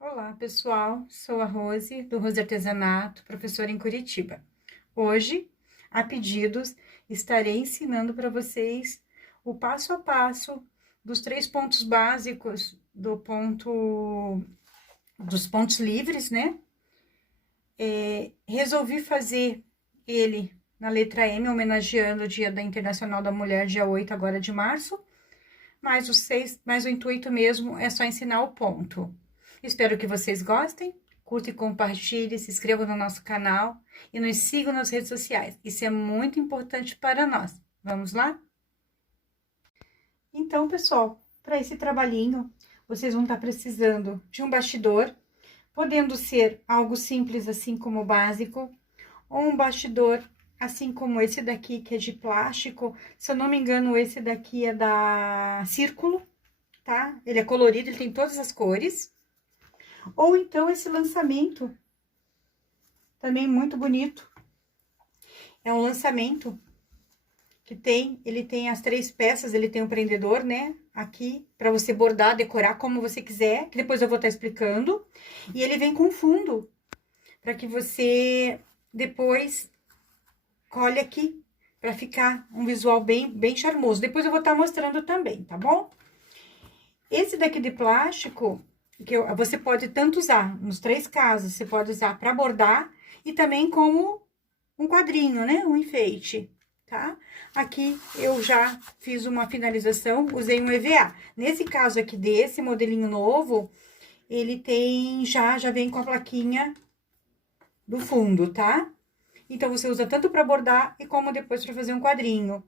Olá, pessoal. Sou a Rose, do Rose Artesanato, professora em Curitiba. Hoje, a pedidos, estarei ensinando para vocês o passo a passo dos 3 pontos básicos dos pontos livres, né? Resolvi fazer ele na letra M, homenageando o Dia da Internacional da Mulher, dia 8 agora de março, mas o intuito mesmo é só ensinar o ponto. Espero que vocês gostem, curta e compartilhe, se inscrevam no nosso canal e nos sigam nas redes sociais. Isso é muito importante para nós. Vamos lá? Então, pessoal, para esse trabalhinho, vocês vão estar precisando de um bastidor, podendo ser algo simples assim como o básico, ou um bastidor assim como esse daqui, que é de plástico. Se eu não me engano, esse daqui é da Círculo, tá? Ele é colorido, ele tem todas as cores. Ou então esse lançamento, também muito bonito. É um lançamento que ele tem as 3 peças, ele tem um prendedor, né? Aqui, para você bordar, decorar como você quiser, que depois eu vou estar explicando. E ele vem com fundo, para que você depois colhe aqui, para ficar um visual bem charmoso. Depois eu vou estar mostrando também, tá bom? Esse daqui de plástico, você pode tanto usar, nos 3 casos, você pode usar para bordar e também como um quadrinho, né? Um enfeite, tá? Aqui eu já fiz uma finalização, usei um EVA. Nesse caso aqui desse modelinho novo, ele tem, já vem com a plaquinha do fundo, tá? Então, você usa tanto para bordar e como depois para fazer um quadrinho.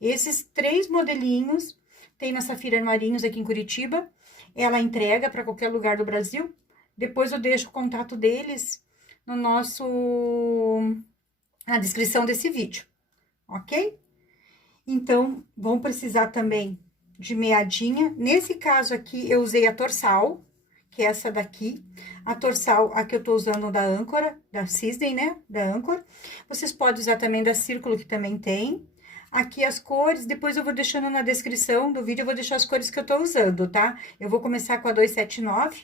Esses 3 modelinhos tem na Safira Armarinhos aqui em Curitiba. Ela entrega para qualquer lugar do Brasil. Depois eu deixo o contato deles no na descrição desse vídeo, ok? Então, vão precisar também de meadinha. Nesse caso aqui, eu usei a Torsal, que é essa daqui. A Torsal, a que eu tô usando da Âncora, da Cisden, né? Da Âncora. Vocês podem usar também da Círculo, que também tem. Aqui as cores, depois eu vou deixando na descrição do vídeo, eu vou deixar as cores que eu tô usando, tá? Eu vou começar com a 279.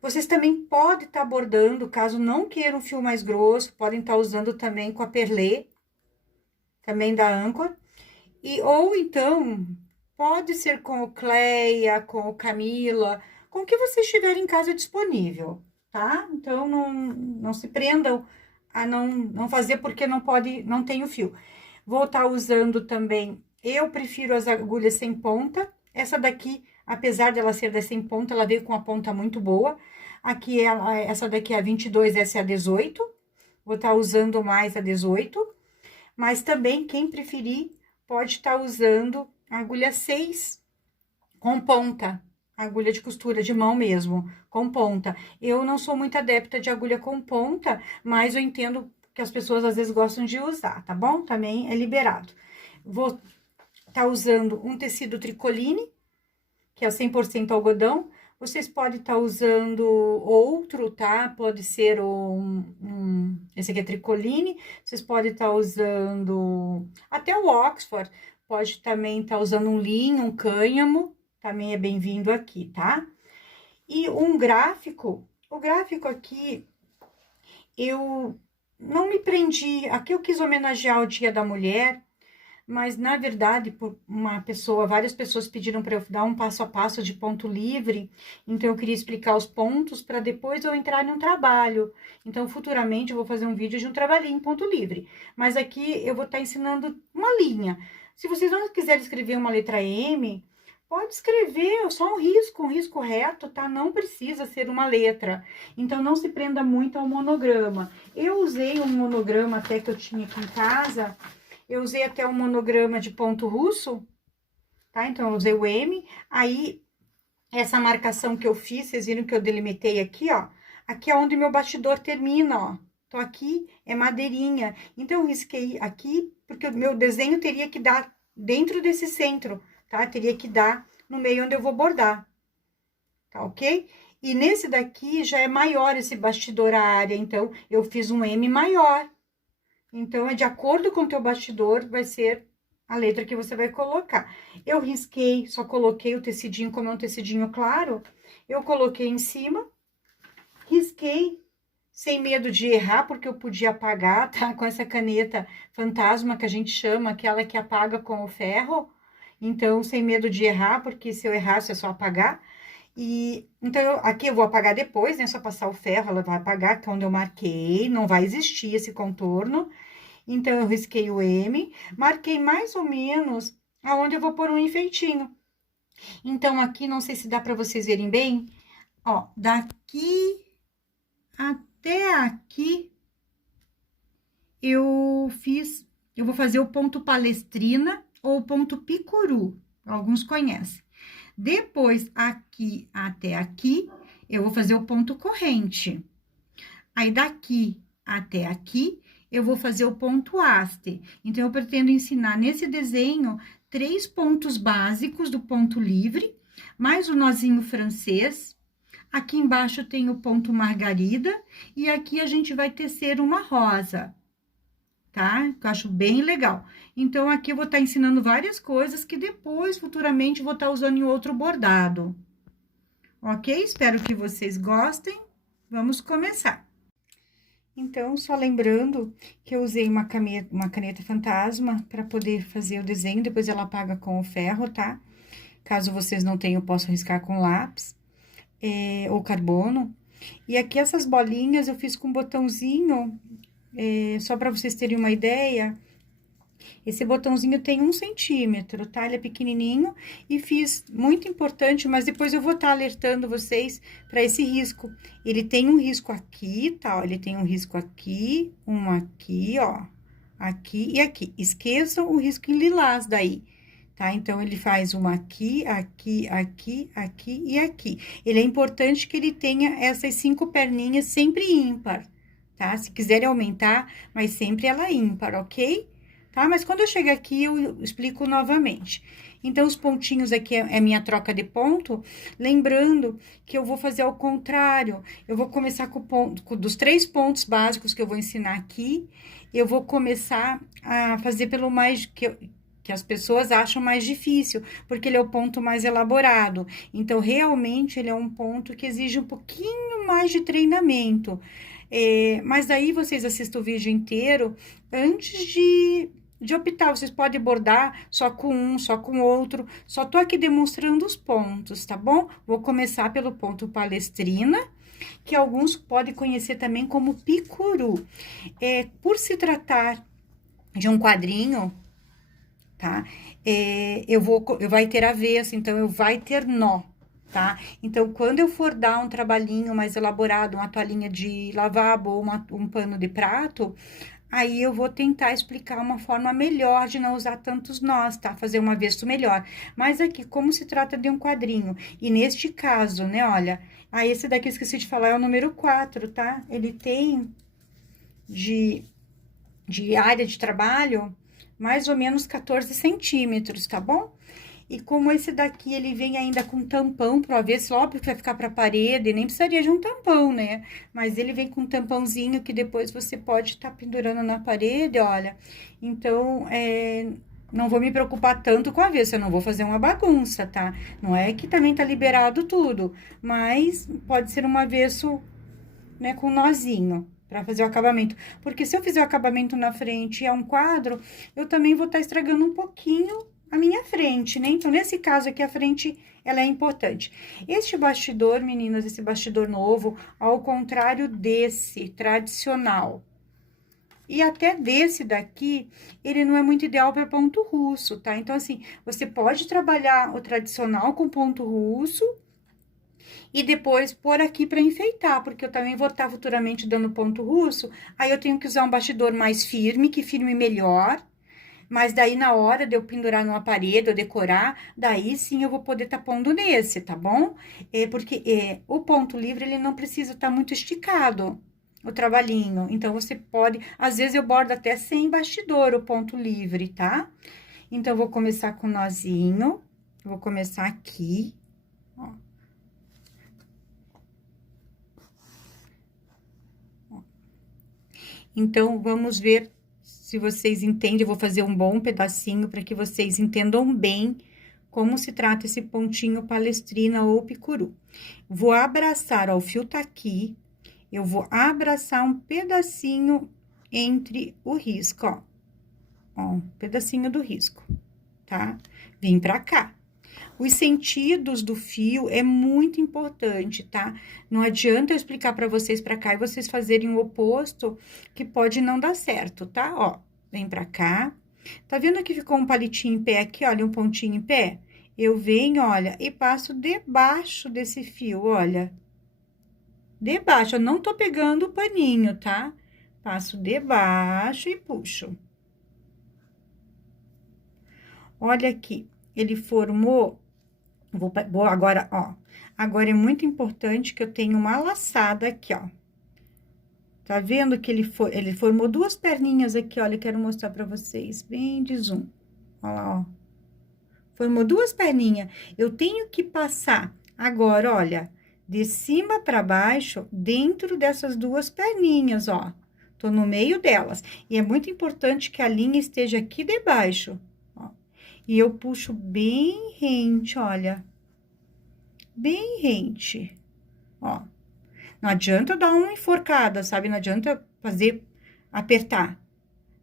Vocês também podem estar bordando, caso não queiram um fio mais grosso, podem estar usando também com a Perlê, também da Âncora. Ou então, pode ser com o Cleia, com o Camila, com o que você estiver em casa disponível, tá? Então, não se prendam a não fazer porque não tem o fio. Vou estar usando também, eu prefiro as agulhas sem ponta. Essa daqui, apesar dela ser da sem ponta, ela veio com a ponta muito boa. Aqui, essa daqui é a 22, essa é a 18. Vou estar usando mais a 18. Mas também, quem preferir, pode estar usando a agulha 6 com ponta. Agulha de costura de mão mesmo, com ponta. Eu não sou muito adepta de agulha com ponta, mas eu entendo que as pessoas às vezes gostam de usar, tá bom? Também é liberado. Vou estar usando um tecido tricoline, que é 100% algodão. Vocês podem estar usando outro, tá? Pode ser esse aqui é tricoline. Vocês podem estar usando até o Oxford. Pode também estar usando um linho, um cânhamo. Também é bem-vindo aqui, tá? E um gráfico. O gráfico aqui, eu não me prendi. Aqui eu quis homenagear o Dia da Mulher. Mas, na verdade, várias pessoas pediram para eu dar um passo a passo de ponto livre, então eu queria explicar os pontos para depois eu entrar em um trabalho. Então, futuramente, eu vou fazer um vídeo de um trabalhinho em ponto livre. Mas aqui eu vou estar ensinando uma linha. Se vocês não quiserem escrever uma letra M, pode escrever só um risco reto, tá? Não precisa ser uma letra. Então, não se prenda muito ao monograma. Eu usei um monograma até que eu tinha aqui em casa. Eu usei até um monograma de ponto russo, tá? Então, eu usei o M. Aí, essa marcação que eu fiz, vocês viram que eu delimitei aqui, ó. Aqui é onde meu bastidor termina, ó. Então, aqui é madeirinha. Então, eu risquei aqui, porque o meu desenho teria que dar dentro desse centro, tá? Teria que dar no meio onde eu vou bordar, tá ok? E nesse daqui já é maior esse bastidor a área, então, eu fiz um M maior. Então, é de acordo com o teu bastidor, vai ser a letra que você vai colocar. Eu risquei, só coloquei o tecidinho, como é um tecidinho claro, eu coloquei em cima, risquei, sem medo de errar, porque eu podia apagar, tá? Com essa caneta fantasma que a gente chama, aquela que apaga com o ferro. Então, sem medo de errar, porque se eu errasse é só apagar. E então, aqui eu vou apagar depois, né? Só passar o ferro, ela vai apagar, que é onde eu marquei, não vai existir esse contorno. Então, eu risquei o M, marquei mais ou menos aonde eu vou pôr um enfeitinho. Então, aqui, não sei se dá pra vocês verem bem, ó, daqui até aqui, eu vou fazer o ponto palestrina ou ponto picuru, alguns conhecem. Depois, aqui até aqui, eu vou fazer o ponto corrente. Aí, daqui até aqui, eu vou fazer o ponto haste. Então, eu pretendo ensinar nesse desenho 3 pontos básicos do ponto livre, mais o nozinho francês. Aqui embaixo tem o ponto margarida e aqui a gente vai tecer uma rosa, tá? Que eu acho bem legal. Então, aqui eu vou estar ensinando várias coisas que depois, futuramente, vou estar usando em outro bordado. Ok? Espero que vocês gostem. Vamos começar. Então, só lembrando que eu usei uma caneta fantasma para poder fazer o desenho, depois ela apaga com o ferro, tá? Caso vocês não tenham, eu posso riscar com lápis ou carbono. E aqui essas bolinhas eu fiz com um botãozinho, só para vocês terem uma ideia. Esse botãozinho tem 1 centímetro, tá? Ele é pequenininho e fiz, muito importante, mas depois eu vou estar alertando vocês para esse risco. Ele tem um risco aqui, tá? Ó, ele tem um risco aqui, um aqui, ó, aqui e aqui. Esqueçam o risco em lilás daí, tá? Então, ele faz uma aqui, aqui, aqui, aqui e aqui. Ele é importante que ele tenha essas 5 perninhas sempre ímpar, tá? Se quiserem aumentar, mas sempre ela ímpar, ok? Tá? Mas quando eu chegar aqui, eu explico novamente. Então, os pontinhos aqui é minha troca de ponto, lembrando que eu vou fazer ao contrário. Eu vou começar com o ponto, dos 3 pontos básicos que eu vou ensinar aqui, eu vou começar a fazer pelo mais, que as pessoas acham mais difícil, porque ele é o ponto mais elaborado. Então, realmente, ele é um ponto que exige um pouquinho mais de treinamento. Mas daí, vocês assistam o vídeo inteiro antes de optar, vocês podem bordar só com um, só com outro, só tô aqui demonstrando os pontos, tá bom? Vou começar pelo ponto palestrina, que alguns podem conhecer também como picuru. Por se tratar de um quadrinho, tá? Vai ter avesso, então eu vai ter nó, tá? Então, quando eu for dar um trabalhinho mais elaborado, uma toalhinha de lavabo ou um pano de prato, aí eu vou tentar explicar uma forma melhor de não usar tantos nós, tá? Fazer um avesso melhor. Mas aqui, como se trata de um quadrinho, e neste caso, né, olha, esse daqui eu esqueci de falar, é o número 4, tá? Ele tem de área de trabalho mais ou menos 14 centímetros, tá bom? E como esse daqui, ele vem ainda com tampão pro avesso, óbvio que vai ficar pra parede, nem precisaria de um tampão, né? Mas ele vem com um tampãozinho que depois você pode estar pendurando na parede, olha. Então, não vou me preocupar tanto com o avesso, eu não vou fazer uma bagunça, tá? Não é que também tá liberado tudo, mas pode ser um avesso, né, com nozinho, para fazer o acabamento. Porque se eu fizer o acabamento na frente e é um quadro, eu também vou estar estragando um pouquinho a minha frente, né? Então, nesse caso aqui, a frente, ela é importante. Este bastidor, meninas, esse bastidor novo, ao contrário desse tradicional, e até desse daqui, ele não é muito ideal para ponto russo, tá? Então, assim, você pode trabalhar o tradicional com ponto russo e depois pôr aqui para enfeitar, porque eu também vou estar futuramente dando ponto russo, aí eu tenho que usar um bastidor mais firme, que firme melhor. Mas daí, na hora de eu pendurar numa parede ou decorar, daí sim eu vou poder estar pondo nesse, tá bom? Porque o ponto livre, ele não precisa estar muito esticado, o trabalhinho. Então, você pode... Às vezes, eu bordo até sem bastidor o ponto livre, tá? Então, eu vou começar com o nozinho. Vou começar aqui, ó. Então, vamos ver se vocês entendem. Eu vou fazer um bom pedacinho para que vocês entendam bem como se trata esse pontinho palestrina ou picuru. Vou abraçar, ó, o fio tá aqui, eu vou abraçar um pedacinho entre o risco, ó. Ó, um pedacinho do risco, tá? Vim pra cá. Os sentidos do fio é muito importante, tá? Não adianta eu explicar pra vocês pra cá e vocês fazerem o oposto, que pode não dar certo, tá? Ó, vem pra cá. Tá vendo que ficou um palitinho em pé aqui, olha, um pontinho em pé? Eu venho, olha, e passo debaixo desse fio, olha. Debaixo, eu não tô pegando o paninho, tá? Passo debaixo e puxo. Olha aqui, ele formou, vou agora, ó. Agora é muito importante que eu tenha uma laçada aqui, ó. Tá vendo que ele formou duas perninhas aqui, olha, eu quero mostrar pra vocês, bem de zoom. Olha lá, ó. Formou duas perninhas. Eu tenho que passar agora, olha, de cima pra baixo, dentro dessas duas perninhas, ó. Tô no meio delas. E é muito importante que a linha esteja aqui debaixo, ó. E eu puxo bem rente, olha. Bem rente, ó. Não adianta dar uma enforcada, sabe? Não adianta apertar.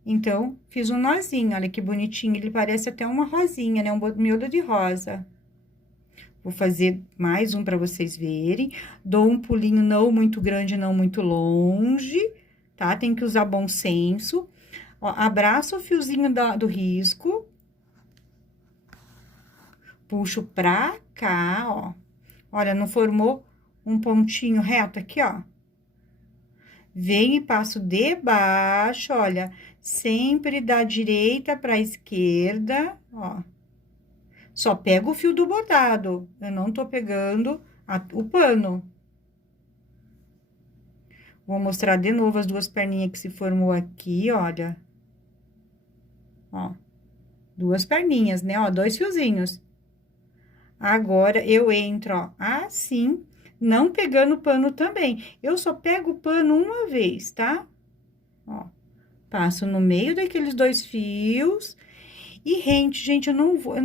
Então, fiz um nozinho, olha que bonitinho. Ele parece até uma rosinha, né? Um miolo de rosa. Vou fazer mais um pra vocês verem. Dou um pulinho não muito grande, não muito longe, tá? Tem que usar bom senso. Ó, abraço o fiozinho do risco. Puxo pra cá, ó. Olha, não formou um pontinho reto aqui, ó. Venho e passo debaixo, olha, sempre da direita pra esquerda, ó. Só pego o fio do bordado, eu não tô pegando o pano. Vou mostrar de novo as duas perninhas que se formou aqui, olha. Ó, duas perninhas, né, ó, dois fiozinhos. Agora, eu entro, ó, assim, não pegando o pano também. Eu só pego o pano uma vez, tá? Ó, passo no meio daqueles dois fios e rente, gente, eu não vou,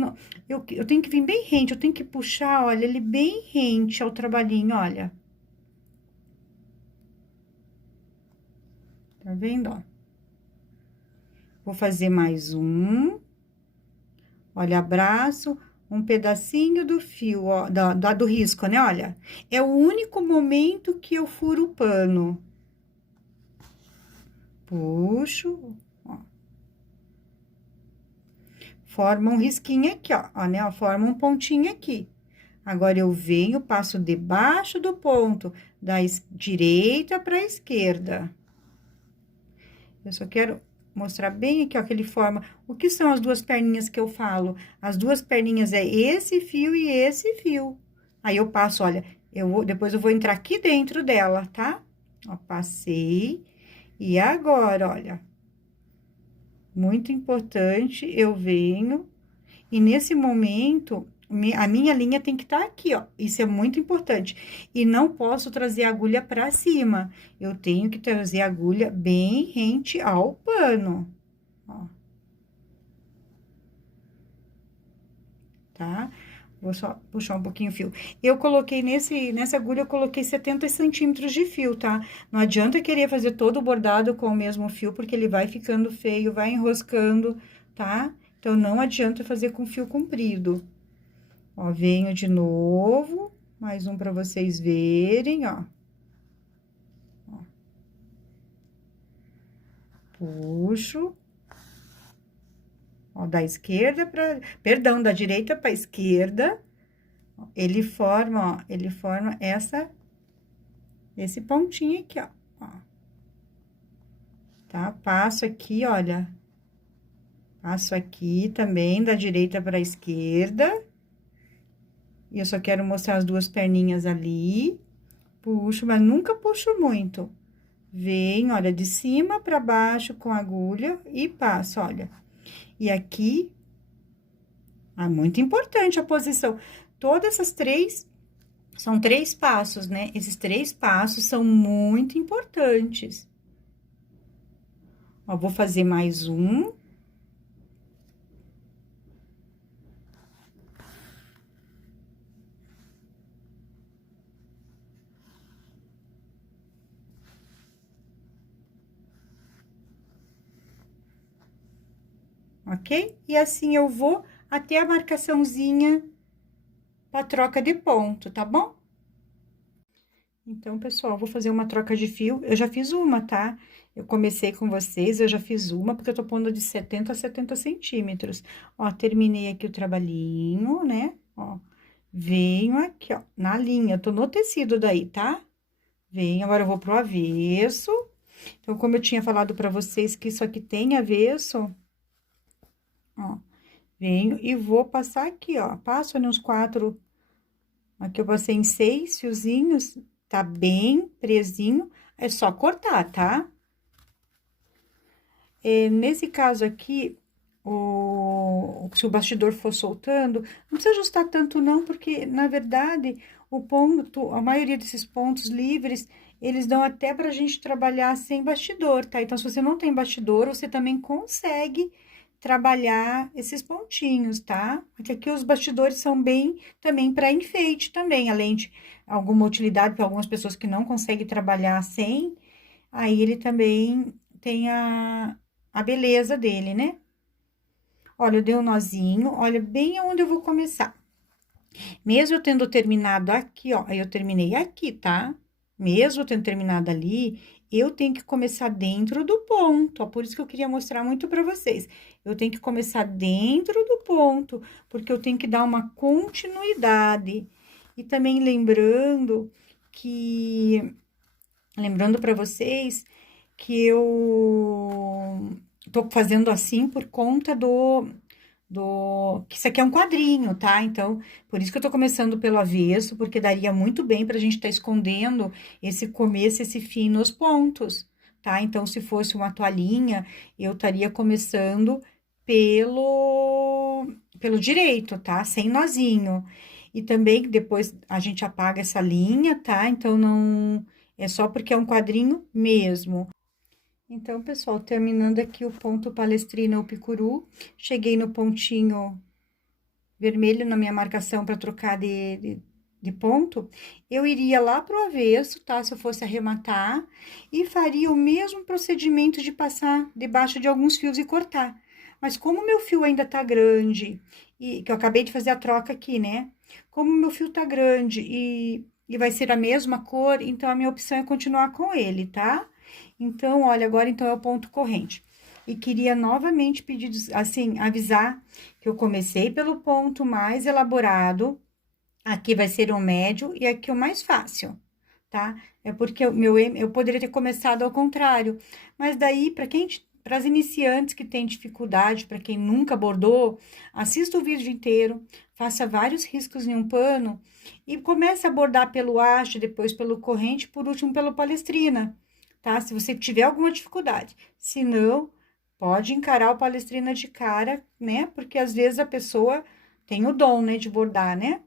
eu tenho que vir bem rente, eu tenho que puxar, olha, ele bem rente ao trabalhinho, olha. Tá vendo, ó? Vou fazer mais um. Olha, abraço um pedacinho do fio, ó, do risco, né? Olha, é o único momento que eu furo o pano. Puxo, ó. Forma um risquinho aqui, ó, né? Ó, forma um pontinho aqui. Agora, eu venho, passo debaixo do ponto, da direita para a esquerda. Eu só quero mostrar bem aqui, ó, que ele forma. O que são as duas perninhas que eu falo? As duas perninhas é esse fio e esse fio. Aí, eu passo, olha, depois eu vou entrar aqui dentro dela, tá? Ó, passei. E agora, olha, muito importante, eu venho, e nesse momento, a minha linha tem que estar aqui, ó, isso é muito importante. E não posso trazer a agulha pra cima, eu tenho que trazer a agulha bem rente ao pano, ó. Tá? Vou só puxar um pouquinho o fio. Eu coloquei nessa agulha, eu coloquei 70 centímetros de fio, tá? Não adianta querer fazer todo o bordado com o mesmo fio, porque ele vai ficando feio, vai enroscando, tá? Então, não adianta fazer com fio comprido. Ó, venho de novo, mais um pra vocês verem, ó. Ó. Puxo. Ó, da esquerda pra... Perdão, da direita pra esquerda. Ele forma, ó, ele forma esse pontinho aqui, ó. Tá? Passo aqui, olha. Passo aqui também, da direita pra esquerda. E eu só quero mostrar as duas perninhas ali. Puxo, mas nunca puxo muito. Venho, olha, de cima pra baixo com a agulha e passo, olha. E aqui, muito importante a posição. Todas essas são 3 passos, né? Esses 3 passos são muito importantes. Ó, vou fazer mais um. ok? E assim eu vou até a marcaçãozinha pra troca de ponto, tá bom? Então, pessoal, vou fazer uma troca de fio. Eu já fiz uma, tá? Eu comecei com vocês, eu já fiz uma, porque eu tô pondo de 70 a 70 centímetros. Ó, terminei aqui o trabalhinho, né? Ó, venho aqui, ó, na linha. Eu tô no tecido daí, tá? Venho, agora eu vou pro avesso. Então, como eu tinha falado pra vocês que isso aqui tem avesso, ó, venho e vou passar aqui, ó. Passo ali uns 4. Aqui eu passei em 6 fiozinhos, tá bem presinho, é só cortar, tá? Nesse caso aqui, se o bastidor for soltando, não precisa ajustar tanto não, porque, na verdade, o ponto, a maioria desses pontos livres, eles dão até pra gente trabalhar sem bastidor, tá? Então, se você não tem bastidor, você também consegue trabalhar esses pontinhos, tá? Porque aqui os bastidores são bem também para enfeite também, além de alguma utilidade para algumas pessoas que não conseguem trabalhar sem, aí ele também tem a beleza dele, né? Olha, eu dei um nozinho, olha bem aonde eu vou começar. Mesmo eu tendo terminado aqui, ó, eu terminei aqui, tá? Mesmo eu tendo terminado ali, eu tenho que começar dentro do ponto, ó, por isso que eu queria mostrar muito pra vocês. Eu tenho que começar dentro do ponto, porque eu tenho que dar uma continuidade. E também lembrando pra vocês que eu tô fazendo assim por conta que isso aqui é um quadrinho, tá? Então, por isso que eu tô começando pelo avesso, porque daria muito bem pra gente estar escondendo esse começo, esse fim nos pontos, tá? Então, se fosse uma toalhinha, eu estaria começando pelo direito, tá? Sem nozinho. E também depois a gente apaga essa linha, tá? Então, não é só porque é um quadrinho mesmo. Então, pessoal, terminando aqui o ponto palestrina ou picuru, cheguei no pontinho vermelho na minha marcação para trocar de ponto, eu iria lá pro avesso, tá? Se eu fosse arrematar, e faria o mesmo procedimento de passar debaixo de alguns fios e cortar. Mas como meu fio ainda tá grande, e que eu acabei de fazer a troca aqui, né? Como meu fio tá grande e vai ser a mesma cor, então a minha opção é continuar com ele, tá? Então, olha, agora então é o ponto corrente. E queria novamente pedir, assim, avisar que eu comecei pelo ponto mais elaborado, aqui vai ser o médio e aqui o mais fácil, tá? É porque eu poderia ter começado ao contrário, mas daí, para as iniciantes que têm dificuldade, para quem nunca bordou, assista o vídeo inteiro, faça vários riscos em um pano e comece a bordar pelo haste, depois pelo corrente, por último pelo palestrina, tá? Se você tiver alguma dificuldade. Se não, pode encarar o palestrina de cara, né? Porque às vezes a pessoa tem o dom, né, de bordar, né?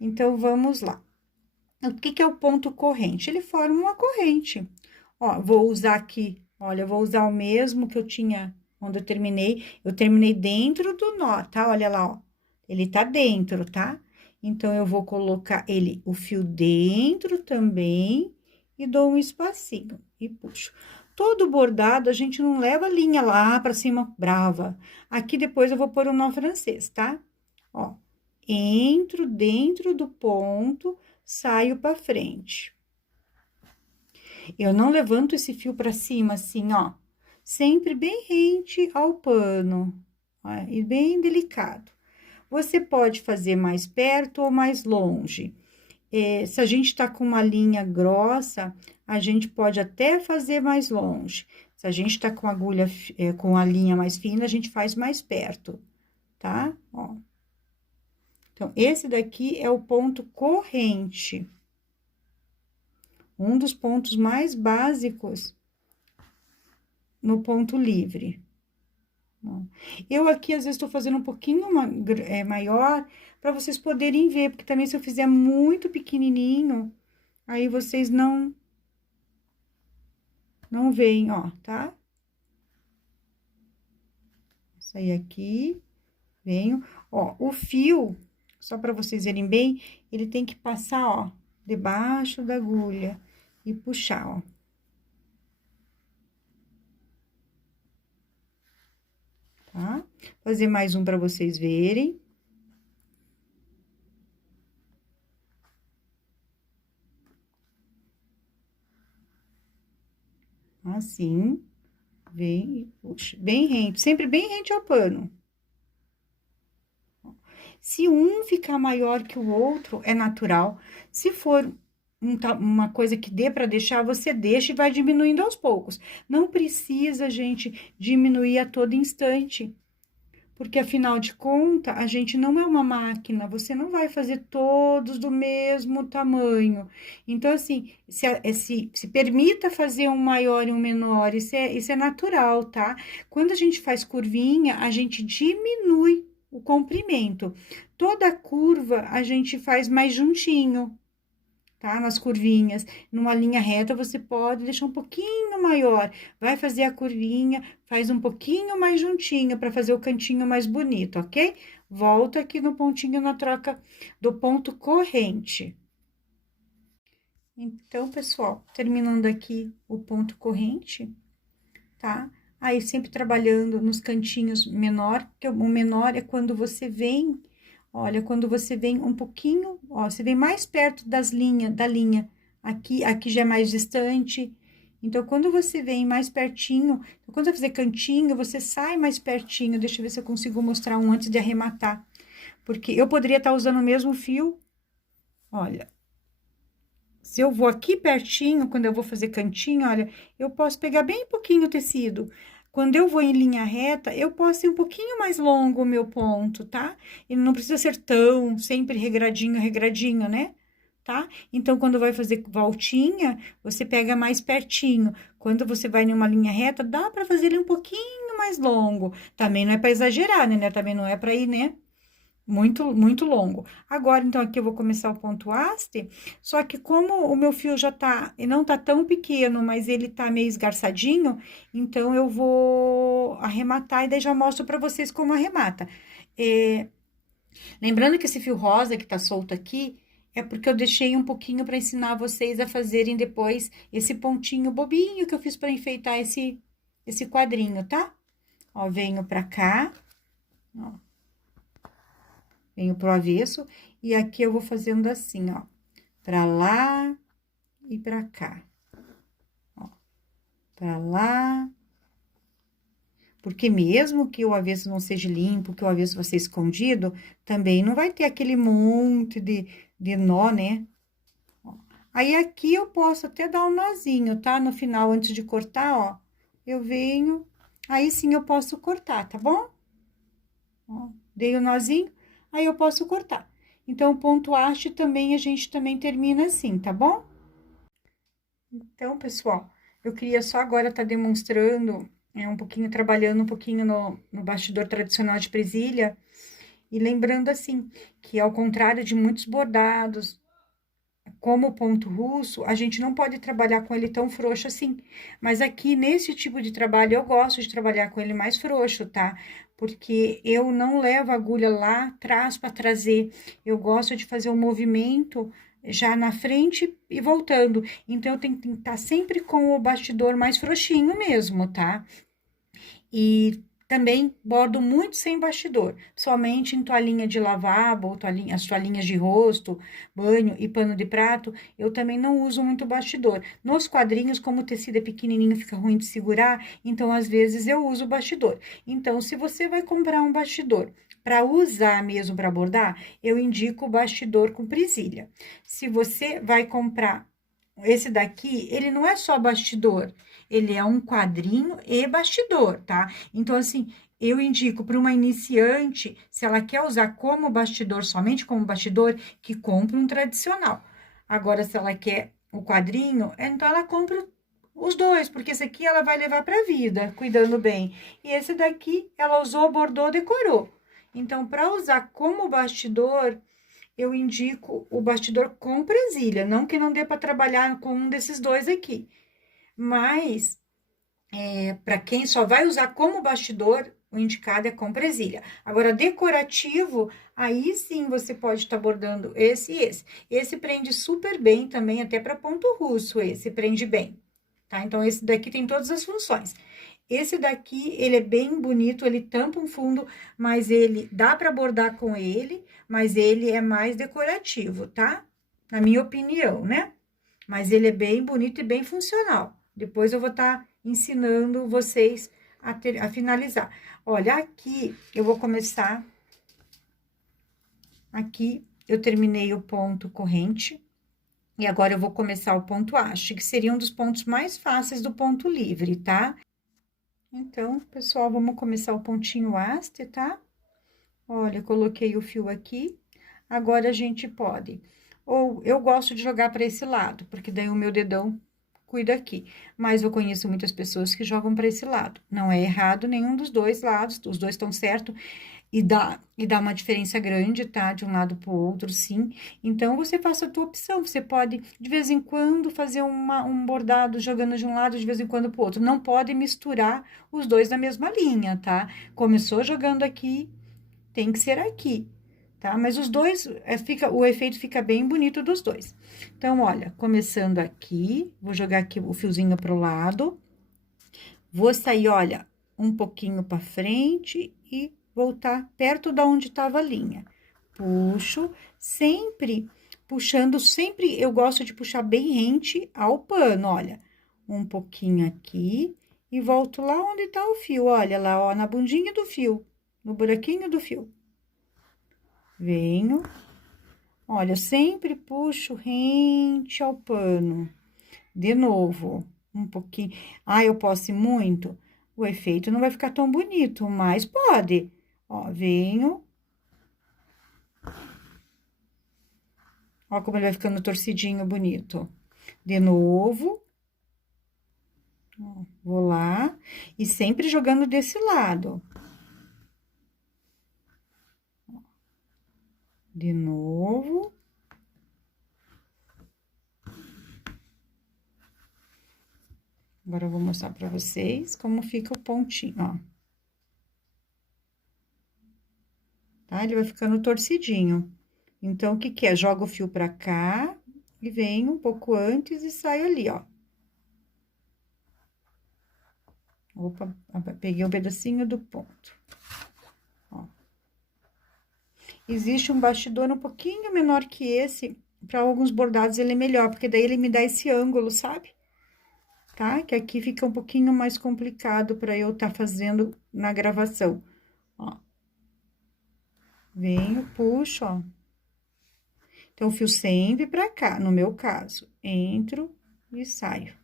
Então, vamos lá. O que que é o ponto corrente? Ele forma uma corrente. Ó, vou usar aqui, olha, eu vou usar o mesmo que eu tinha quando eu terminei. Eu terminei dentro do nó, tá? Olha lá, ó. Ele tá dentro, tá? Então, eu vou colocar o fio dentro também e dou um espacinho e puxo. Todo bordado, a gente não leva a linha lá pra cima brava. Aqui, depois, eu vou pôr o nó francês, tá? Ó, entro dentro do ponto, saio pra frente. Eu não levanto esse fio pra cima, assim, ó. Sempre bem rente ao pano, ó, e bem delicado. Você pode fazer mais perto ou mais longe. Se a gente tá com uma linha grossa, a gente pode até fazer mais longe. Se a gente tá com agulha, com a linha mais fina, a gente faz mais perto, tá? Ó. Então, esse daqui é o ponto corrente. Um dos pontos mais básicos no ponto livre. Eu aqui, às vezes, estou fazendo um pouquinho maior, para vocês poderem ver, porque também se eu fizer muito pequenininho, aí vocês não veem, ó, tá? Sair aqui, venho, ó, o fio, só para vocês verem bem, ele tem que passar, ó, debaixo da agulha e puxar, ó. Tá? fazer mais um para vocês verem. Assim, bem, puxa, bem rente, sempre bem rente ao pano. Se um ficar maior que o outro, é natural. Se for uma coisa que dê para deixar, você deixa e vai diminuindo aos poucos. Não precisa, gente, diminuir a todo instante. Porque, afinal de contas, a gente não é uma máquina, você não vai fazer todos do mesmo tamanho. Então, assim, se permita fazer um maior e um menor, isso é natural, tá? Quando a gente faz curvinha, a gente diminui o comprimento. Toda curva a gente faz mais juntinho, tá? Nas curvinhas. Numa linha reta, você pode deixar um pouquinho maior. Vai fazer a curvinha, faz um pouquinho mais juntinho para fazer o cantinho mais bonito, ok? Volta aqui no pontinho na troca do ponto corrente. Então, pessoal, terminando aqui o ponto corrente, tá? Aí, sempre trabalhando nos cantinhos menor, que o menor é quando você vem. Olha, quando você vem um pouquinho, ó, você vem mais perto da linha, aqui já é mais distante. Então, quando você vem mais pertinho, quando você fazer cantinho, você sai mais pertinho. Deixa eu ver se eu consigo mostrar um antes de arrematar. Porque eu poderia estar usando o mesmo fio, olha. Se eu vou aqui pertinho, quando eu vou fazer cantinho, olha, eu posso pegar bem pouquinho o tecido. Quando eu vou em linha reta, eu posso ir um pouquinho mais longo o meu ponto, tá? E não precisa ser tão sempre regradinho, né? Tá? Então, quando vai fazer voltinha, você pega mais pertinho. Quando você vai em uma linha reta, dá pra fazer ele um pouquinho mais longo. Também não é pra exagerar, né? Também não é pra ir, né? Muito longo. Agora, então, aqui eu vou começar o ponto haste, só que como o meu fio já tá, e não tá tão pequeno, mas ele tá meio esgarçadinho, então eu vou arrematar e daí já mostro pra vocês como arremata. Lembrando que esse fio rosa que tá solto aqui, é porque eu deixei um pouquinho pra ensinar vocês a fazerem depois esse pontinho bobinho que eu fiz pra enfeitar esse quadrinho, tá? Ó, venho pra cá, ó. Venho pro avesso, e aqui eu vou fazendo assim, ó, pra lá e pra cá. Ó, pra lá. Porque mesmo que o avesso não seja limpo, que o avesso vai ser escondido, também não vai ter aquele monte de nó, né? Ó. Aí, aqui eu posso até dar um nozinho, tá? No final, antes de cortar, ó, eu venho, aí sim eu posso cortar, tá bom? Ó, dei o nozinho. Aí, eu posso cortar. Então, o ponto haste também, a gente também termina assim, tá bom? Então, pessoal, eu queria só agora estar demonstrando, um pouquinho, trabalhando um pouquinho no bastidor tradicional de presilha, e lembrando, assim, que ao contrário de muitos bordados, como o ponto russo, a gente não pode trabalhar com ele tão frouxo assim. Mas aqui, nesse tipo de trabalho, eu gosto de trabalhar com ele mais frouxo, tá? Porque eu não levo a agulha lá atrás para trazer. Eu gosto de fazer o movimento já na frente e voltando. Então, eu tenho que estar sempre com o bastidor mais frouxinho mesmo, tá? E também bordo muito sem bastidor, somente em toalhinha de lavabo, ou as toalhinhas de rosto, banho e pano de prato, eu também não uso muito bastidor. Nos quadrinhos, como o tecido é pequenininho, fica ruim de segurar, então às vezes eu uso bastidor. Então, se você vai comprar um bastidor para usar mesmo para bordar, eu indico o bastidor com presilha. Se você vai comprar esse daqui, ele não é só bastidor, ele é um quadrinho e bastidor, tá? Então, assim, eu indico para uma iniciante, se ela quer usar como bastidor, somente como bastidor, que compre um tradicional. Agora, se ela quer o quadrinho, então ela compra os dois, porque esse aqui ela vai levar para a vida, cuidando bem. E esse daqui, ela usou, bordou, decorou. Então, para usar como bastidor, eu indico o bastidor com presilha, não que não dê para trabalhar com um desses dois aqui. Mas, para quem só vai usar como bastidor, o indicado é com presilha. Agora, decorativo, aí sim você pode estar bordando esse e esse. Esse prende super bem também, até para ponto russo, esse prende bem, tá? Então, esse daqui tem todas as funções. Esse daqui, ele é bem bonito, ele tampa um fundo, mas ele dá pra bordar com ele, mas ele é mais decorativo, tá? Na minha opinião, né? Mas ele é bem bonito e bem funcional. Depois eu vou estar ensinando vocês a finalizar. Olha, aqui eu vou começar. Aqui eu terminei o ponto corrente. E agora eu vou começar o ponto haste, que seria um dos pontos mais fáceis do ponto livre, tá? Então, pessoal, vamos começar o pontinho haste, tá? Olha, eu coloquei o fio aqui. Agora a gente pode. Ou eu gosto de jogar para esse lado, porque daí o meu dedão cuida aqui. Mas eu conheço muitas pessoas que jogam para esse lado. Não é errado nenhum dos dois lados, os dois estão certos. E dá uma diferença grande, tá? De um lado pro outro, sim. Então, você faça a tua opção. Você pode, de vez em quando, fazer um bordado jogando de um lado, de vez em quando pro outro. Não pode misturar os dois na mesma linha, tá? Começou jogando aqui, tem que ser aqui, tá? Mas os dois, o efeito fica bem bonito dos dois. Então, olha, começando aqui, vou jogar aqui o fiozinho pro lado. Vou sair, olha, um pouquinho pra frente e voltar perto da onde tava a linha. Puxo, sempre puxando, sempre eu gosto de puxar bem rente ao pano, olha. Um pouquinho aqui e volto lá onde tá o fio, olha lá, ó, na bundinha do fio, no buraquinho do fio. Venho, olha, eu sempre puxo rente ao pano. De novo, um pouquinho. Ah, eu posso ir muito? O efeito não vai ficar tão bonito, mas pode. Ó, venho. Ó como ele vai ficando torcidinho, bonito. De novo. Ó, vou lá. E sempre jogando desse lado. De novo. Agora, eu vou mostrar pra vocês como fica o pontinho, ó. Tá? Ele vai ficando torcidinho. Então, o que que é? Joga o fio pra cá e venho um pouco antes e saio ali, ó. Opa, peguei um pedacinho do ponto. Ó. Existe um bastidor um pouquinho menor que esse, para alguns bordados ele é melhor, porque daí ele me dá esse ângulo, sabe? Tá? Que aqui fica um pouquinho mais complicado para eu estar fazendo na gravação. Ó. Venho, puxo, ó. Então, o fio sempre pra cá, no meu caso. Entro e saio.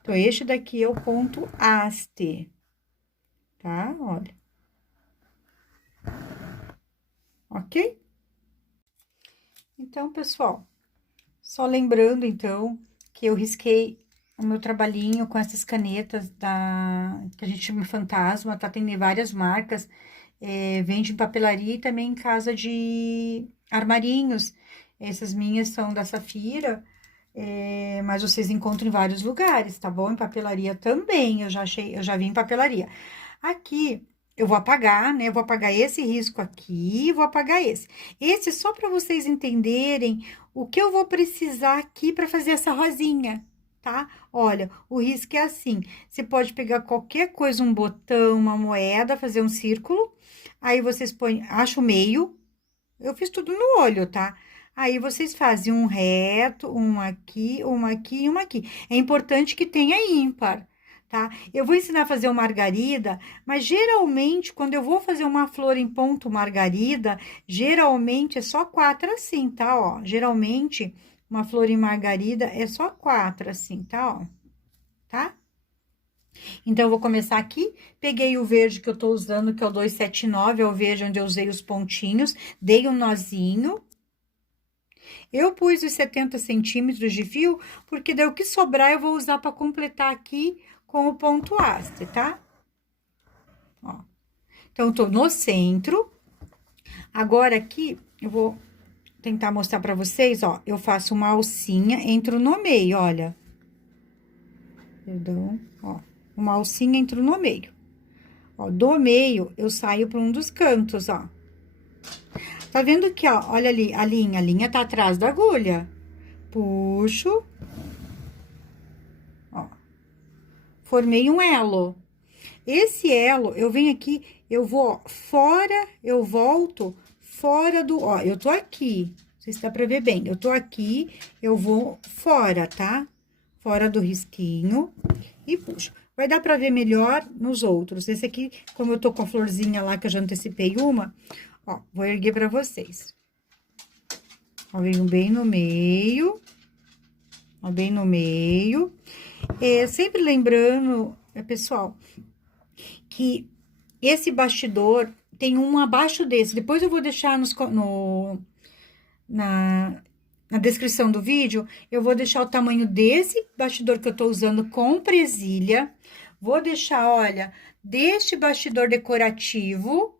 Então, este daqui é o ponto haste, tá? Olha. Ok? Então, pessoal, só lembrando, então, que eu risquei o meu trabalhinho com essas canetas que a gente chama fantasma, tá? Tem várias marcas, vende em papelaria e também em casa de armarinhos. Essas minhas são da Safira, mas vocês encontram em vários lugares, tá bom? Em papelaria também, eu já vi em papelaria. Aqui, eu vou apagar, né? Eu vou apagar esse risco aqui e vou apagar esse. Esse é só para vocês entenderem o que eu vou precisar aqui para fazer essa rosinha, tá? Olha, o risco é assim, você pode pegar qualquer coisa, um botão, uma moeda, fazer um círculo, aí vocês põem, acha o meio, eu fiz tudo no olho, tá? Aí, vocês fazem um reto, um aqui, uma aqui e uma aqui. É importante que tenha ímpar, tá? Eu vou ensinar a fazer o margarida, mas geralmente, quando eu vou fazer uma flor em ponto margarida, geralmente é só 4 assim, tá? Ó, geralmente, uma flor em margarida é só 4 assim, tá? Ó, tá? Então, eu vou começar aqui, peguei o verde que eu tô usando, que é o 279, é o verde onde eu usei os pontinhos, dei um nozinho. Eu pus os 70 centímetros de fio, porque daí o que sobrar eu vou usar para completar aqui com o ponto haste, tá? Ó. Então, tô no centro. Agora, aqui, eu vou tentar mostrar para vocês, ó. Eu faço uma alcinha, entro no meio, olha. Perdão, ó. Uma alcinha, entro no meio. Ó, do meio, eu saio para um dos cantos, ó. Tá vendo que, ó, olha ali, a linha tá atrás da agulha. Puxo. Ó. formei um elo. Esse elo, eu venho aqui, eu vou, ó, fora, eu volto fora do, ó, eu tô aqui, não sei se dá pra ver bem, eu tô aqui, eu vou fora, tá? Fora do risquinho e puxo. Vai dar pra ver melhor nos outros. Esse aqui, como eu tô com a florzinha lá, que eu já antecipei uma, ó, vou erguer pra vocês. Ó, venho bem no meio, ó, bem no meio. Sempre lembrando, pessoal, que esse bastidor tem um abaixo desse. Depois eu vou deixar na descrição do vídeo, eu vou deixar o tamanho desse bastidor que eu tô usando com presilha. Vou deixar, olha, deste bastidor decorativo,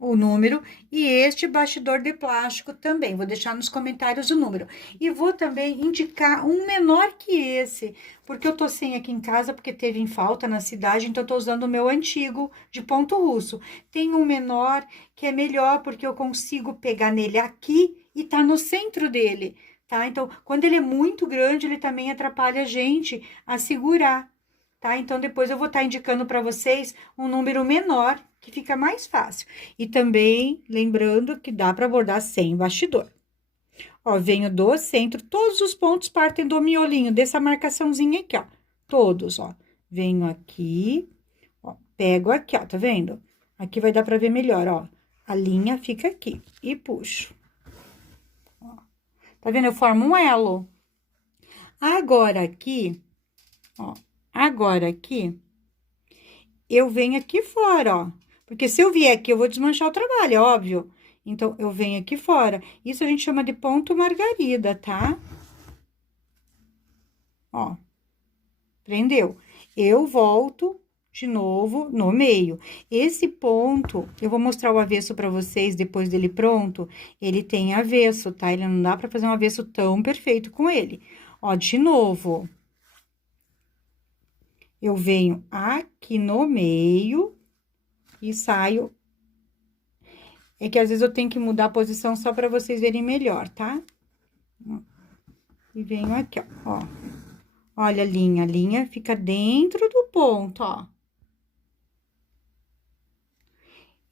o número, e este bastidor de plástico também. Vou deixar nos comentários o número. E vou também indicar um menor que esse, porque eu tô sem aqui em casa, porque teve em falta na cidade, então eu tô usando o meu antigo de ponto russo. Tem um menor que é melhor, porque eu consigo pegar nele aqui e tá no centro dele, tá? Então, quando ele é muito grande, ele também atrapalha a gente a segurar, tá? Então, depois eu vou estar indicando para vocês um número menor, que fica mais fácil. E também, lembrando que dá para bordar sem bastidor. Ó, venho do centro, todos os pontos partem do miolinho, dessa marcaçãozinha aqui, ó. Todos, ó. Venho aqui, ó, pego aqui, ó, tá vendo? Aqui vai dar para ver melhor, ó. A linha fica aqui e puxo. Ó. Tá vendo? Eu formo um elo. Agora aqui, ó, agora aqui, eu venho aqui fora, ó. Porque se eu vier aqui, eu vou desmanchar o trabalho, é óbvio. Então, eu venho aqui fora. Isso a gente chama de ponto margarida, tá? Ó. Prendeu. Eu volto de novo no meio. Esse ponto, eu vou mostrar o avesso pra vocês depois dele pronto. Ele tem avesso, tá? Ele não dá pra fazer um avesso tão perfeito com ele. Ó, de novo. Eu venho aqui no meio e saio. É que às vezes eu tenho que mudar a posição só pra vocês verem melhor, tá? E venho aqui, ó. Olha a linha fica dentro do ponto, ó.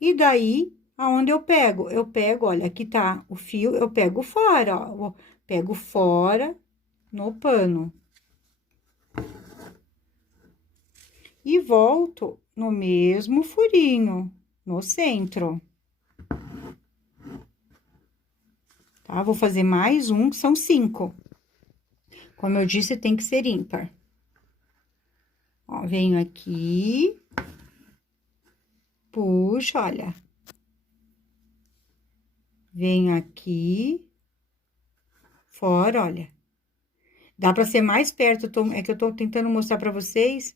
E daí, aonde eu pego? Eu pego, olha, aqui tá o fio, eu pego fora, ó. Pego fora no pano. E volto no mesmo furinho, no centro. Tá? Vou fazer mais um, que são 5. Como eu disse, tem que ser ímpar. Ó, venho aqui. Puxo, olha. Venho aqui. Fora, olha. Dá pra ser mais perto, é que eu tô tentando mostrar pra vocês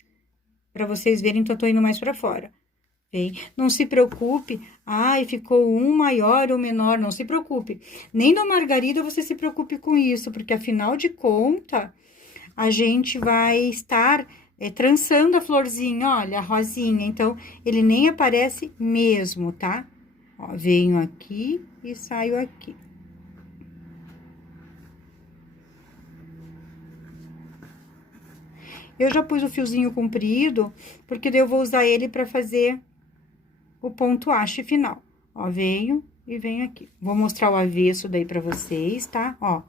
verem, então eu tô indo mais pra fora. Vem. Não se preocupe, ai, ficou um maior ou menor, não se preocupe. Nem no margarida você se preocupe com isso, porque afinal de contas, a gente vai estar trançando a florzinha, olha, a rosinha, então, ele nem aparece mesmo, tá? Ó, venho aqui e saio aqui. Eu já pus o fiozinho comprido, porque daí eu vou usar ele pra fazer o ponto haste final. Ó, venho e venho aqui. Vou mostrar o avesso daí pra vocês, tá? Ó,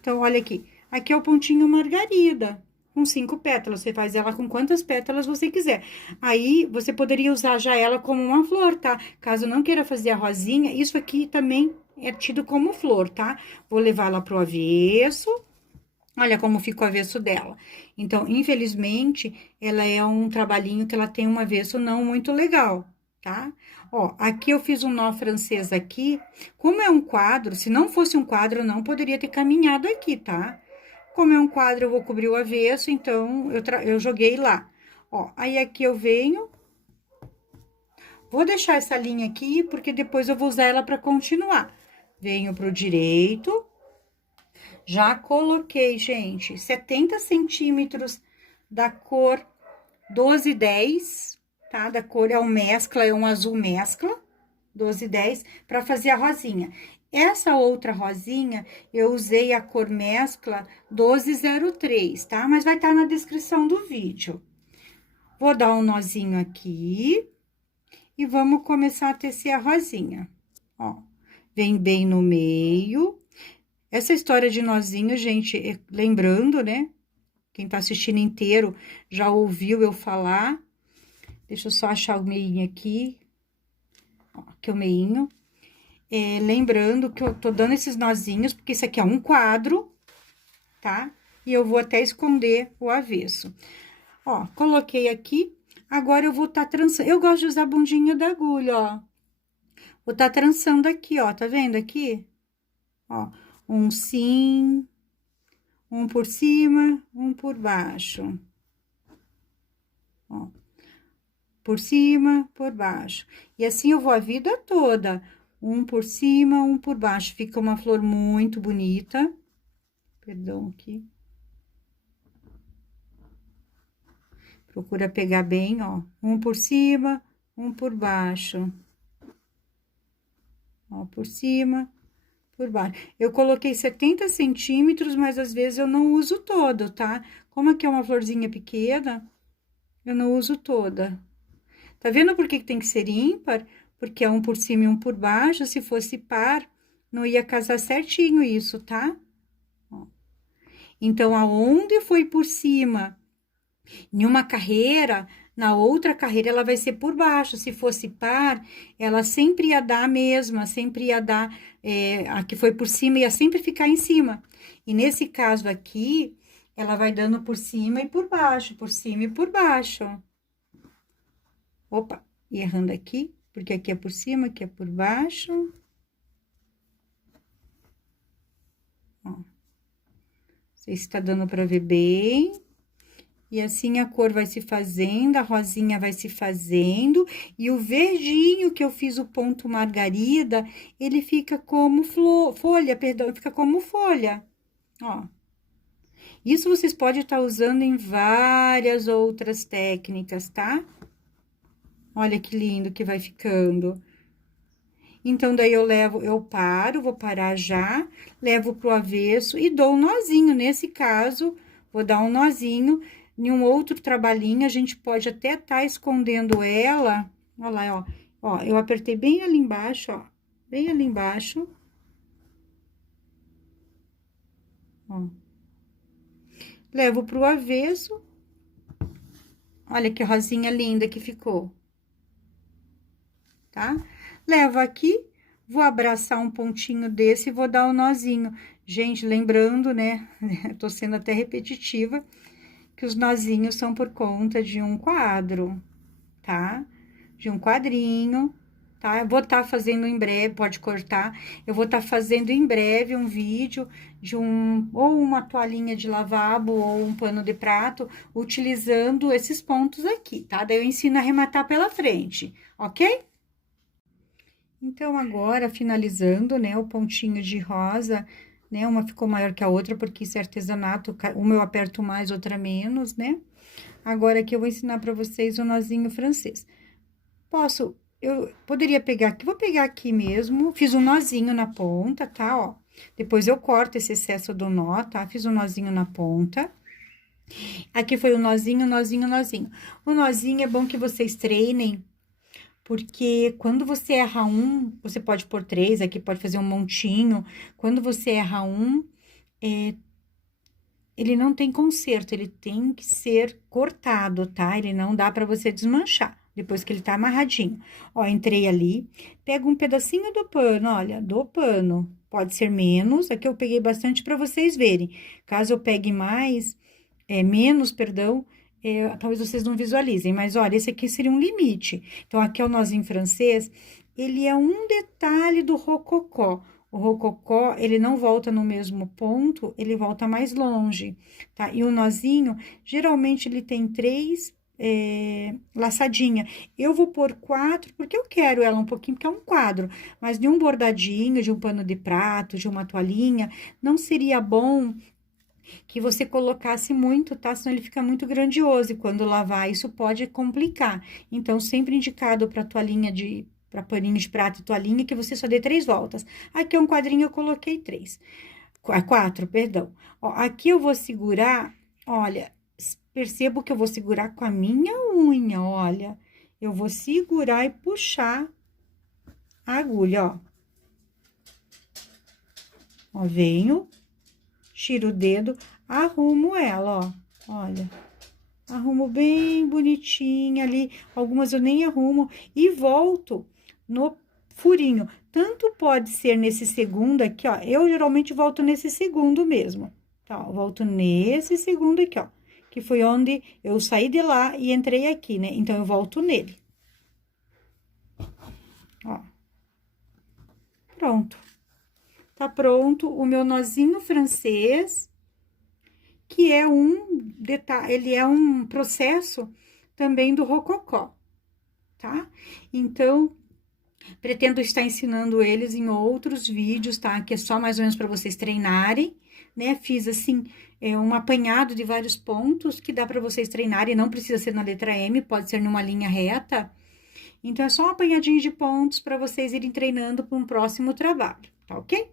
então, olha aqui. Aqui é o pontinho margarida, com 5 pétalas. Você faz ela com quantas pétalas você quiser. Aí, você poderia usar já ela como uma flor, tá? Caso não queira fazer a rosinha, isso aqui também é tido como flor, tá? Vou levar ela pro avesso. Olha como fica o avesso dela. Então, infelizmente, ela é um trabalhinho que ela tem um avesso não muito legal, tá? Ó, aqui eu fiz um nó francês aqui. Como é um quadro, se não fosse um quadro, eu não poderia ter caminhado aqui, tá? Como é um quadro, eu vou cobrir o avesso, então, eu joguei lá. Ó, aí aqui eu venho. Vou deixar essa linha aqui, porque depois eu vou usar ela pra continuar. Venho pro direito. Já coloquei, gente, 70 centímetros da cor 1210, tá? Da cor é um mescla, é um azul mescla, 1210, pra fazer a rosinha. Essa outra rosinha, eu usei a cor mescla 1203, tá? Mas vai estar na descrição do vídeo. Vou dar um nozinho aqui e vamos começar a tecer a rosinha. Ó, vem bem no meio. Essa história de nozinho, gente, lembrando, né? Quem tá assistindo inteiro já ouviu eu falar. Deixa eu só achar o meinho aqui. Ó, aqui o meinho. Lembrando que eu tô dando esses nozinhos, porque isso aqui é um quadro, tá? E eu vou até esconder o avesso. Ó, coloquei aqui. Agora, eu vou tá trançando. Eu gosto de usar bundinha da agulha, ó. Vou tá trançando aqui, ó. Tá vendo aqui? Ó, um sim, um por cima, um por baixo. Ó, por cima, por baixo. E assim eu vou a vida toda. Um por cima, um por baixo. Fica uma flor muito bonita. Perdão aqui. Procura pegar bem, ó. Um por cima, um por baixo. Ó, por cima, por baixo. Eu coloquei 70 centímetros, mas às vezes eu não uso todo, tá? Como aqui é uma florzinha pequena, eu não uso toda. Tá vendo por que tem que ser ímpar? Porque é um por cima e um por baixo. Se fosse par, não ia casar certinho isso, tá? Ó. Então, aonde foi por cima, em uma carreira, na outra carreira ela vai ser por baixo. Se fosse par, ela sempre ia dar a mesma, sempre ia dar, a que foi por cima ia sempre ficar em cima. E nesse caso aqui, ela vai dando por cima e por baixo, por cima e por baixo. Opa, errando aqui, porque aqui é por cima, aqui é por baixo. Ó. Não sei se tá dando pra ver bem. E assim a cor vai se fazendo, a rosinha vai se fazendo, e o verdinho que eu fiz o ponto margarida, ele fica como folha, perdão, fica como folha, ó. Isso vocês podem estar usando em várias outras técnicas, tá? Olha que lindo que vai ficando. Então, daí eu paro, vou parar já, levo pro avesso e dou um nozinho. Nesse caso, vou dar um nozinho. Em um outro trabalhinho, a gente pode até estar escondendo ela. Olha lá, ó. Ó, eu apertei bem ali embaixo, ó. Bem ali embaixo. Ó. Levo pro avesso. Olha que rosinha linda que ficou. Tá? Levo aqui, vou abraçar um pontinho desse e vou dar o nozinho. Gente, lembrando, né? Tô sendo até repetitiva, que os nozinhos são por conta de um quadro, tá? De um quadrinho, tá? Eu vou estar fazendo em breve, pode cortar. Eu vou estar fazendo em breve um vídeo de ou uma toalhinha de lavabo ou um pano de prato, utilizando esses pontos aqui, tá? Daí eu ensino a arrematar pela frente, ok? Então, agora, finalizando, né, o pontinho de rosa, né, uma ficou maior que a outra, porque isso é artesanato, uma eu aperto mais, outra menos, né? Agora, aqui eu vou ensinar pra vocês o nozinho francês. Eu poderia pegar aqui, vou pegar aqui mesmo, fiz um nozinho na ponta, tá, ó. Depois eu corto esse excesso do nó, tá? Fiz um nozinho na ponta. Aqui foi o nozinho, nozinho, nozinho. O nozinho é bom que vocês treinem, porque quando você erra um, você pode pôr 3, aqui pode fazer um montinho. Quando você erra um, ele não tem conserto, ele tem que ser cortado, tá? Ele não dá pra você desmanchar, depois que ele tá amarradinho. Ó, entrei ali, pego um pedacinho do pano, olha, do pano. Pode ser menos, aqui eu peguei bastante pra vocês verem. Caso eu pegue mais, menos, perdão, talvez vocês não visualizem, mas olha, esse aqui seria um limite. Então, aqui é o nozinho francês, ele é um detalhe do rococó. O rococó, ele não volta no mesmo ponto, ele volta mais longe, tá? E o nozinho, geralmente, ele tem 3 laçadinha. Eu vou pôr 4, porque eu quero ela um pouquinho, porque é um quadro. Mas de um bordadinho, de um pano de prato, de uma toalhinha, não seria bom que você colocasse muito, tá? Senão ele fica muito grandioso e quando lavar isso pode complicar. Então, sempre indicado para toalhinha para paninho de prata e toalhinha, que você só dê 3 voltas. Aqui é um quadrinho, eu coloquei 3. 4, perdão. Ó, aqui eu vou segurar, olha, percebo que eu vou segurar com a minha unha, olha. Eu vou segurar e puxar a agulha, ó. Ó, venho, tiro o dedo, arrumo ela, ó, olha. Arrumo bem bonitinha ali, algumas eu nem arrumo, e volto no furinho. Tanto pode ser nesse segundo aqui, ó, eu geralmente volto nesse segundo mesmo, tá? Eu volto nesse segundo aqui, ó, que foi onde eu saí de lá e entrei aqui, né? Então, eu volto nele. Ó. Pronto. Tá pronto o meu nozinho francês, que é um detalhe, ele é um processo também do rococó, tá? Então, pretendo estar ensinando eles em outros vídeos, tá? Que é só mais ou menos para vocês treinarem, né? Fiz assim, um apanhado de vários pontos que dá para vocês treinarem, não precisa ser na letra M, pode ser numa linha reta. Então, é só um apanhadinho de pontos para vocês irem treinando para um próximo trabalho, tá ok?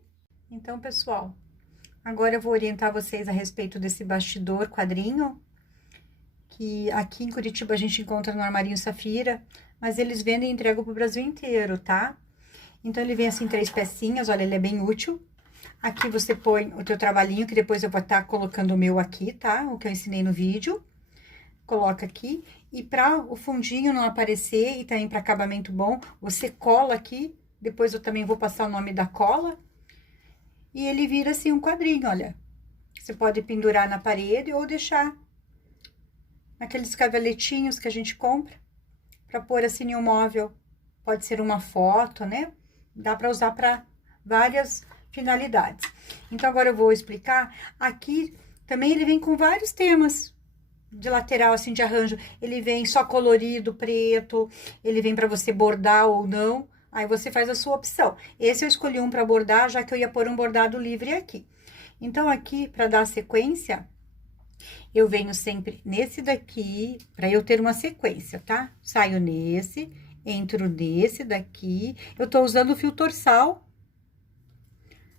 Então, pessoal, agora eu vou orientar vocês a respeito desse bastidor quadrinho, que aqui em Curitiba a gente encontra no Armarinho Safira, mas eles vendem e entregam pro Brasil inteiro, tá? Então, ele vem assim, 3 pecinhas, olha, ele é bem útil. Aqui você põe o teu trabalhinho, que depois eu vou estar colocando o meu aqui, tá? O que eu ensinei no vídeo. Coloca aqui. E para o fundinho não aparecer e também para acabamento bom, você cola aqui. Depois eu também vou passar o nome da cola. E ele vira assim um quadrinho, olha. Você pode pendurar na parede ou deixar naqueles cavaletinhos que a gente compra para pôr assim em um móvel. Pode ser uma foto, né? Dá para usar para várias finalidades. Então, agora eu vou explicar. Aqui também ele vem com vários temas de lateral, assim, de arranjo. Ele vem só colorido, preto, ele vem para você bordar ou não. Aí você faz a sua opção. Esse eu escolhi um para bordar, já que eu ia pôr um bordado livre aqui. Então, aqui, para dar a sequência, eu venho sempre nesse daqui, para eu ter uma sequência, tá? Saio nesse, entro nesse daqui. Eu tô usando o fio torçal,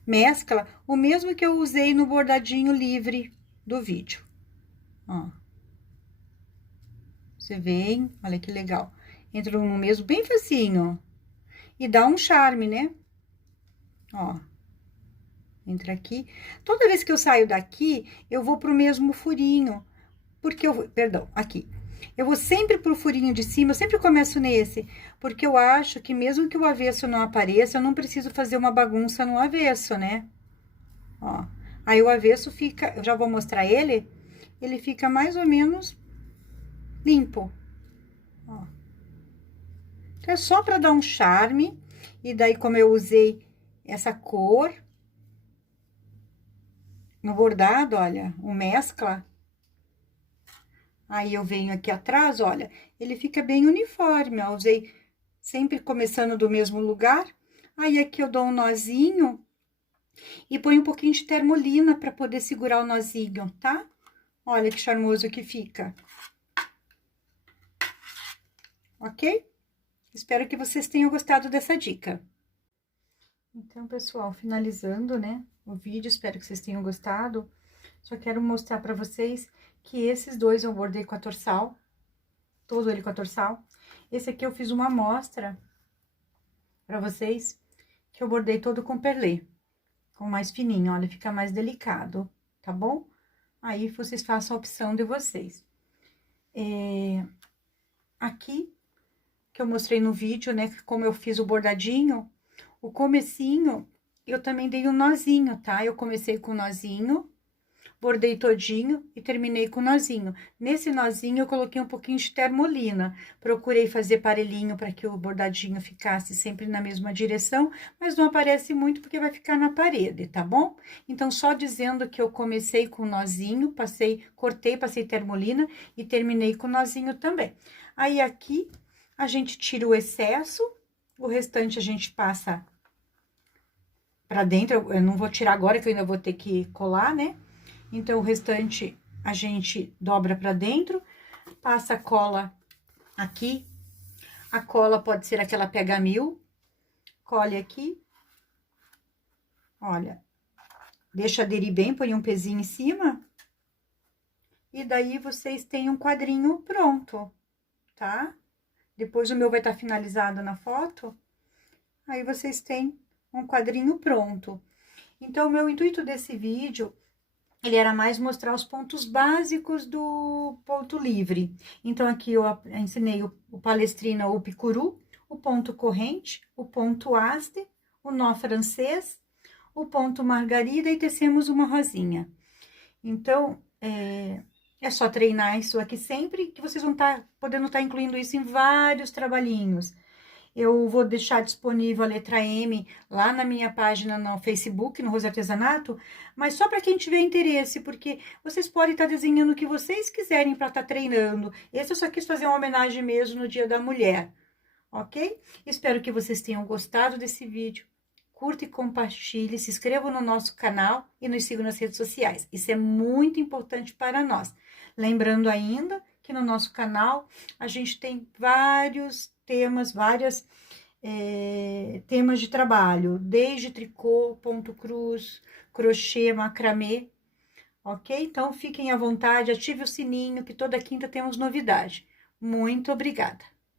mescla, o mesmo que eu usei no bordadinho livre do vídeo. Ó. Você vem, olha que legal. Entro no mesmo, bem facinho, ó. E dá um charme, né? Ó. Entra aqui. Toda vez que eu saio daqui, eu vou pro mesmo furinho. Porque eu vou, perdão, aqui. Eu vou sempre pro furinho de cima, eu sempre começo nesse. Porque eu acho que mesmo que o avesso não apareça, eu não preciso fazer uma bagunça no avesso, né? Ó. Aí o avesso fica, eu já vou mostrar ele fica mais ou menos limpo. Ó. Então, é só para dar um charme. E daí, como eu usei essa cor no bordado, olha, o mescla. Aí, eu venho aqui atrás, olha, ele fica bem uniforme, ó. Usei sempre começando do mesmo lugar. Aí, aqui eu dou um nozinho e ponho um pouquinho de termolina para poder segurar o nozinho, tá? Olha que charmoso que fica. Ok? Espero que vocês tenham gostado dessa dica. Então, pessoal, finalizando, né, o vídeo, espero que vocês tenham gostado. Só quero mostrar pra vocês que esses dois eu bordei com a torçal, todo ele com a torçal. Esse aqui eu fiz uma amostra pra vocês, que eu bordei todo com perlê, com mais fininho, olha, fica mais delicado, tá bom? Aí, vocês façam a opção de vocês. Aqui, que eu mostrei no vídeo, né, como eu fiz o bordadinho, o comecinho, eu também dei um nozinho, tá? Eu comecei com o nozinho, bordei todinho e terminei com o nozinho. Nesse nozinho, eu coloquei um pouquinho de termolina. Procurei fazer parelhinho para que o bordadinho ficasse sempre na mesma direção, mas não aparece muito porque vai ficar na parede, tá bom? Então, só dizendo que eu comecei com o nozinho, cortei, passei termolina e terminei com o nozinho também. Aí, aqui, a gente tira o excesso, o restante a gente passa pra dentro. Eu não vou tirar agora, que eu ainda vou ter que colar, né? Então, o restante a gente dobra pra dentro, passa a cola aqui. A cola pode ser aquela pega-mil. Colhe aqui. Olha, deixa aderir bem, põe um pezinho em cima. e daí vocês têm um quadrinho pronto, tá? Depois o meu vai estar finalizado na foto, aí vocês têm um quadrinho pronto. Então, o meu intuito desse vídeo, ele era mais mostrar os pontos básicos do ponto livre. Então, aqui eu ensinei o palestrina ou picuru, o ponto corrente, o ponto haste, o nó francês, o ponto margarida e tecemos uma rosinha. Então, é só treinar isso aqui sempre, que vocês vão podendo estar incluindo isso em vários trabalhinhos. Eu vou deixar disponível a letra M lá na minha página no Facebook, no Rose Artesanato, mas só para quem tiver interesse, porque vocês podem estar desenhando o que vocês quiserem para estar treinando. Esse eu só quis fazer uma homenagem mesmo no Dia da Mulher, ok? Espero que vocês tenham gostado desse vídeo. Curta e compartilhe, se inscreva no nosso canal e nos sigam nas redes sociais. Isso é muito importante para nós. Lembrando ainda que no nosso canal a gente tem vários temas, temas de trabalho, desde tricô, ponto cruz, crochê, macramê, ok? Então fiquem à vontade, ative o sininho que toda quinta temos novidade. Muito obrigada!